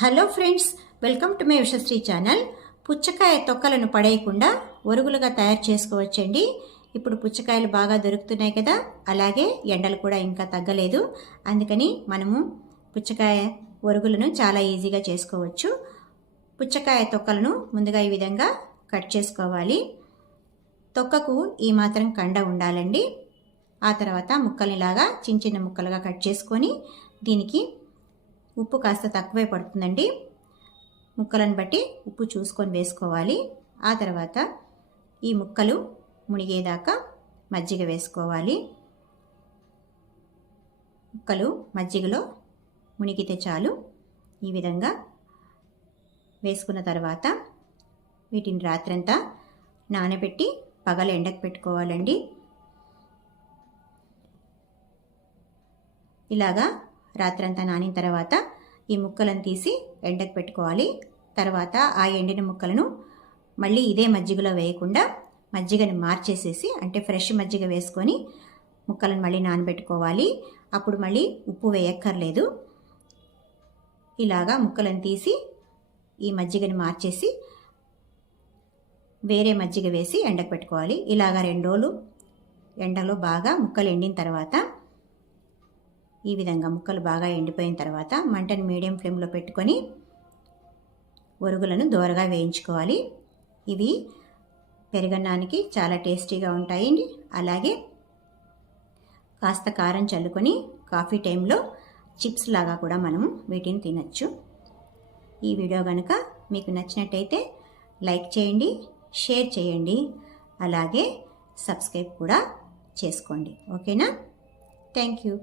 Hello friends welcome to my Vishashree channel. పుచ్చకాయ తొక్కలను పడేయకుండా ఒరుగులుగా తయారు చేసుకోవచ్చండి. ఇప్పుడు పుచ్చకాయలు బాగా దొరుకుతున్నాయి కదా అలాగే ఎండలు కూడా ఇంకా తగ్గలేదు. అందుకని మనము పుచ్చకాయ ఒరుగులను చాలా ఈజీగా చేసుకోవచ్చు. పుచ్చకాయ తొక్కలను ముందుగా ఈ విధంగా కట్ చేసుకోవాలి. తొక్కకు ఈ మాత్రం కండ ఉండాలండి. ఆ తర్వాత ముక్కల్నిలాగా చిన్న చిన్న ముక్కలుగా కట్ చేసుకొని దీనికి ఉప్పు కాస్త తక్కువే పడుతుందండి. ముక్కలను బట్టి ఉప్పు చూసుకొని వేసుకోవాలి. ఆ తర్వాత ఈ ముక్కలు మునిగేదాకా మజ్జిగ వేసుకోవాలి. ముక్కలు మజ్జిగలో మునిగితే చాలు. ఈ విధంగా వేసుకున్న తర్వాత వీటిని రాత్రంతా నానబెట్టి పగల ఎండకు పెట్టుకోవాలండి. ఇలాగా రాత్రంతా నానిన తర్వాత ఈ ముక్కలను తీసి ఎండకు పెట్టుకోవాలి. తర్వాత ఆ ఎండిన ముక్కలను మళ్ళీ ఇదే మజ్జిగలో వేయకుండా మజ్జిగని మార్చేసేసి అంటే ఫ్రెష్ మజ్జిగ వేసుకొని ముక్కలను మళ్ళీ నానబెట్టుకోవాలి. అప్పుడు మళ్ళీ ఉప్పు వేయక్కర్లేదు. ఇలాగా ముక్కలను తీసి ఈ మజ్జిగని మార్చేసి వేరే మజ్జిగ వేసి ఎండకు పెట్టుకోవాలి. ఇలాగా రెండు రోజులు ఎండలో బాగా ముక్కలు ఎండిన తర్వాత ఈ విధంగా ముక్కలు బాగా ఎండిపోయిన తర్వాత మంటను మీడియం ఫ్లేమ్లో పెట్టుకొని ఒరుగులను దోరగా వేయించుకోవాలి. ఇవి పెరగన్నానికి చాలా టేస్టీగా ఉంటాయండి. అలాగే కాస్త కారం చల్లుకొని కాఫీ టైంలో చిప్స్ లాగా కూడా మనము వీటిని తినచ్చు. ఈ వీడియో కనుక మీకు నచ్చినట్టయితే లైక్ చేయండి షేర్ చేయండి అలాగే సబ్స్క్రైబ్ కూడా చేసుకోండి. ఓకేనా? Thank you.